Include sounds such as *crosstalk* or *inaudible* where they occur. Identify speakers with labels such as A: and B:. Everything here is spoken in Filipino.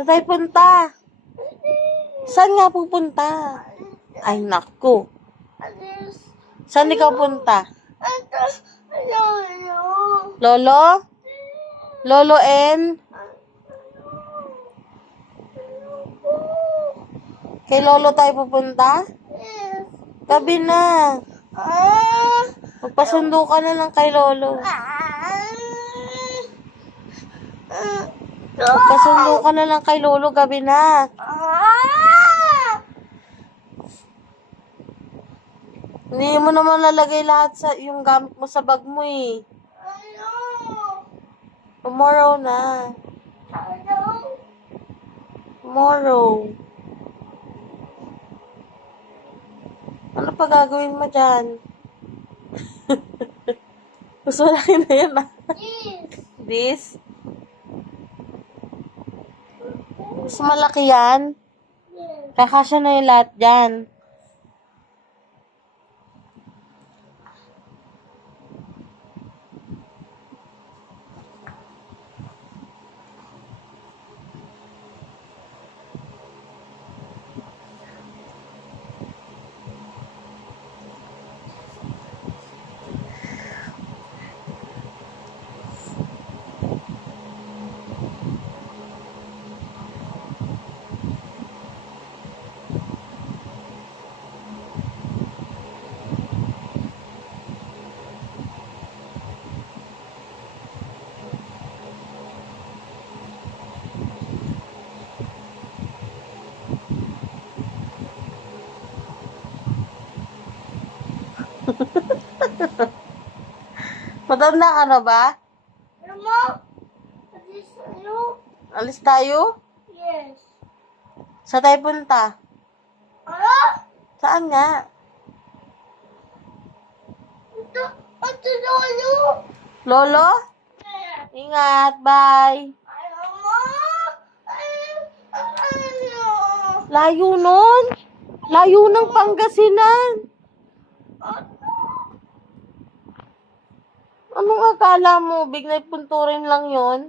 A: Saan tayo punta? Saan nga pupunta? Ay, naku. Saan ikaw punta?
B: Lolo.
A: Lolo? N? Kay Lolo tayo pupunta? Gabi na. Magpasundo ka na lang kay Lolo. Magpasundo ka na lang kay Lolo. Gabi na. Hindi mo naman lalagay lahat sa yung gamit mo sa bag mo eh. Tomorrow na. Tomorrow. Ano pa gagawin mo dyan? *laughs* Malaki na yan ah.
B: Yes.
A: This? Mas malaki yan. Kakasya na yung lahat dyan. *laughs* Ka na ba?
B: Mama? Alis ano?
A: Alis tayo?
B: Yes.
A: Sa tayo punta?
B: Ano?
A: Saan nga?
B: Ito. Ito lolo.
A: Lolo?
B: Yes.
A: Ingat, bye.
B: Ay, mama. Ay, ano?
A: Layo nun. Layo ng Pangasinan.
B: Ano?
A: Anong akala mo? Big na punturin lang yon?